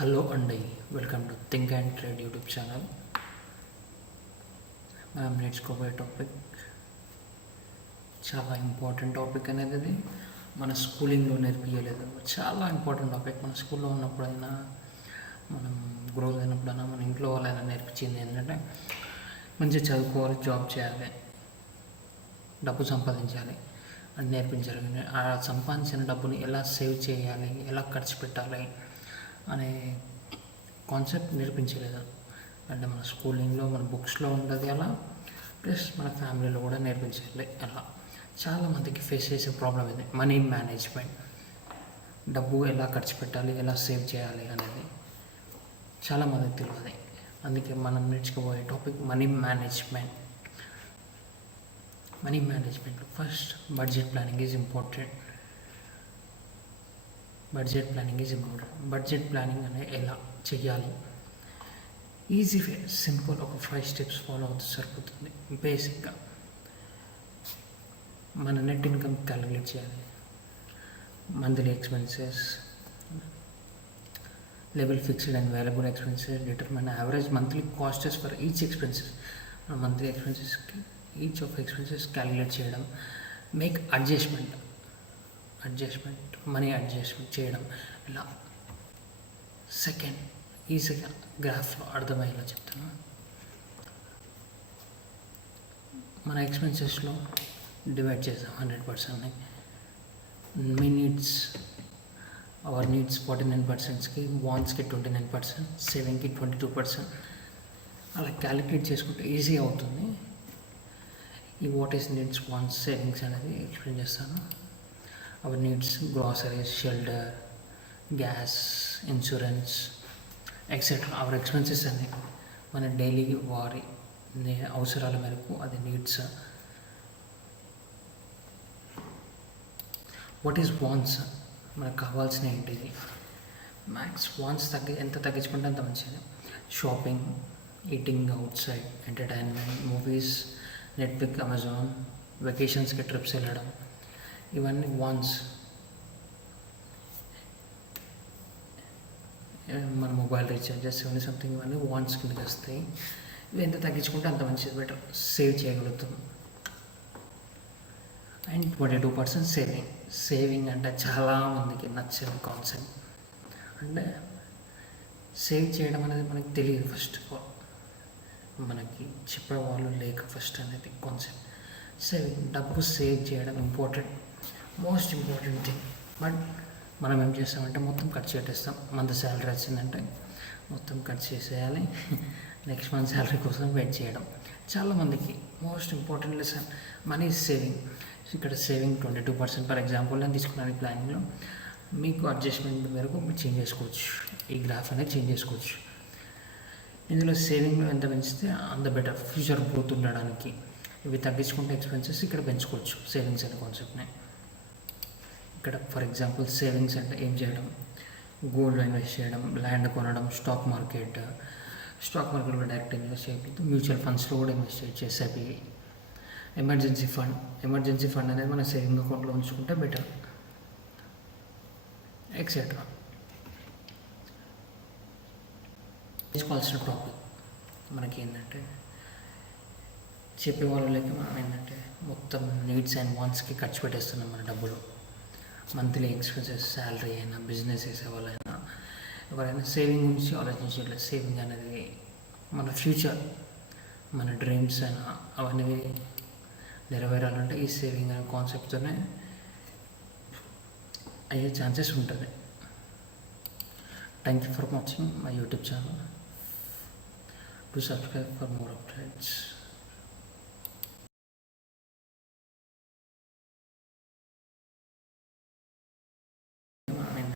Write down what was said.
Hello అండి, welcome to think and trade YouTube channel. మనం నేర్చుకోబోయే టాపిక్ చాలా ఇంపార్టెంట్ టాపిక్ అనేది అది మన స్కూలింగ్లో నేర్పించలేదు. చాలా ఇంపార్టెంట్ టాపిక్. మన స్కూల్లో ఉన్నప్పుడైనా మనం గ్రోత్ అయినప్పుడైనా మన ఇంట్లో వాళ్ళైనా నేర్పించింది ఏంటంటే మంచిగా చదువుకోవాలి, జాబ్ చేయాలి, డబ్బు సంపాదించాలి అని నేర్పించాలి. ఆ సంపాదించిన డబ్బుని ఎలా సేవ్ చేయాలి, ఎలా ఖర్చు పెట్టాలి అనే కాన్సెప్ట్ నేర్పించలేదు. అంటే మన స్కూలింగ్లో మన బుక్స్లో ఉండదు అలా, ప్లస్ మన ఫ్యామిలీలో కూడా నేర్పించాలి అలా. చాలామందికి ఫేస్ చేసే ప్రాబ్లం ఇది మనీ మేనేజ్మెంట్. డబ్బు ఎలా ఖర్చు పెట్టాలి, ఎలా సేవ్ చేయాలి అనేది చాలామందికి తెలియదు. అందుకే మనం నేర్చుకోబోయే topic money management. Money management first budget planning is important. Budget planning అనేది ఎలా చేయాలి? Easy way, simple. ఒక 5 స్టెప్స్ ఫాలో అవుతూ సరిపోతుంది. బేసిక్గా మన నెట్ ఇన్కమ్ క్యాలిక్యులేట్ చేయాలి. Monthly expenses, level fixed and variable expenses, determine average monthly costs for each expenses. Monthly ఎక్స్పెన్సెస్కి ఈచ్ ఆఫ్ ఎక్స్పెన్సెస్ క్యాలిక్యులేట్ చేయడం. మేక్ అడ్జస్ట్మెంట్, మనీ అడ్జస్ట్మెంట్ చేయడం ఇలా. సెకండ్, ఈజీగా గ్రాఫ్లో అర్థమయ్యేలా చెప్తాను. మన ఎక్స్పెన్సెస్లో డివైడ్ చేసాం 100%ని. మీ నీడ్స్, అవర్ నీడ్స్ 49%కి, వాంట్స్కి 29%, సేవింగ్కి 22%. అలా క్యాలిక్యులేట్ చేసుకుంటే ఈజీ అవుతుంది. ఈ what is needs, wants, savings అనేది ఎక్స్ప్లెయిన్ చేస్తాను. Our needs groceries, shelter, gas, insurance etcetera. Our expenses అన్ని మన డైలీ వారి అవసరాల మేరకు అది నీడ్స్. వాట్ ఈస్ వాంట్స్, మనకు కావాల్సిన ఏంటిది. మ్యాక్స్ వాంట్స్ ఎంత తగ్గించుకుంటే అంత మంచిది. Shopping, eating outside, entertainment, movies, Netflix, Amazon, వెకేషన్స్కి ట్రిప్స్ వెళ్ళడం, ఇవన్నీ వాంట్స్. మన మొబైల్ రీఛార్జెస్ ఇవన్నీ సంథింగ్ ఇవన్నీ వాంట్స్ కిందకి వస్తాయి. ఇవి ఎంత తగ్గించుకుంటే అంత మంచిది, బెటర్, సేవ్ చేయగలుగుతాం. అండ్ 22% సేవింగ్ అంటే చాలామందికి నచ్చని కాన్సెప్ట్. అంటే సేవ్ చేయడం అనేది మనకి తెలియదు. ఫస్ట్ ఆఫ్ ఆల్ మనకి చెప్పేవాళ్ళు లేక ఫస్ట్ అనేది కాన్సెప్ట్. సేవింగ్, డబ్బు సేవ్ చేయడం important, most important thing. But మనం ఏం చేస్తామంటే మొత్తం ఖర్చు పెట్టేస్తాం. మంత్ శాలరీ వచ్చిందంటే మొత్తం ఖర్చు చేసేయాలి. నెక్స్ట్ మంత్ శాలరీ కోసం వెయిట్ చేయడం. చాలామందికి most important lesson money saving. ఇక్కడ సేవింగ్ 22%. ఫర్ ఎగ్జాంపుల్ నేను తీసుకున్నాను ఈ ప్లానింగ్లో. మీకు అడ్జస్ట్మెంట్ మేరకు మీరు చేంజ్ చేసుకోవచ్చు. ఈ గ్రాఫ్ అనేది చేంజ్ చేసుకోవచ్చు. ఇందులో సేవింగ్లో ఎంత పెంచితే అంత బెటర్, ఫ్యూచర్ గ్రోత్ ఉండడానికి. ఇవి తగ్గించుకుంటే ఎక్స్పెన్సెస్ ఇక్కడ పెంచుకోవచ్చు. సేవింగ్స్ అనే కాన్సెప్ట్ని ఇక్కడ ఫర్ ఎగ్జాంపుల్ సేవింగ్స్ అంటే ఏం చేయడం? గోల్డ్లో ఇన్వెస్ట్ చేయడం, ల్యాండ్ కొనడం, స్టాక్ మార్కెట్లో డైరెక్ట్ ఇన్వెస్ట్ చేయకపోతే మ్యూచువల్ ఫండ్స్లో కూడా ఇన్వెస్ట్ చేయొచ్చు. ఎస్ఐపి, ఎమర్జెన్సీ ఫండ్ అనేది మన సేవింగ్ అకౌంట్లో ఉంచుకుంటే బెటర్, ఎక్సెట్రా. తీసుకోవాల్సిన టాపిక్ మనకి ఏంటంటే చెప్పేవాళ్ళు లేక మనం ఏంటంటే మొత్తం నీడ్స్ అండ్ వాంట్స్కి ఖర్చు పెట్టేస్తున్నాం మన డబ్బులు. మంత్లీ ఎక్స్పెన్సెస్, శాలరీ అయినా, బిజినెస్ చేసే వాళ్ళైనా ఎవరైనా సేవింగ్ గురించి ఆలోచించట్లేదు. సేవింగ్ అనేది మన ఫ్యూచర్, మన డ్రీమ్స్ అయినా అవన్నీ నెరవేరాలంటే ఈ సేవింగ్ అనే కాన్సెప్ట్తోనే అయ్యే ఛాన్సెస్ ఉంటుంది. Thank you for watching my YouTube channel. To subscribe for more updates.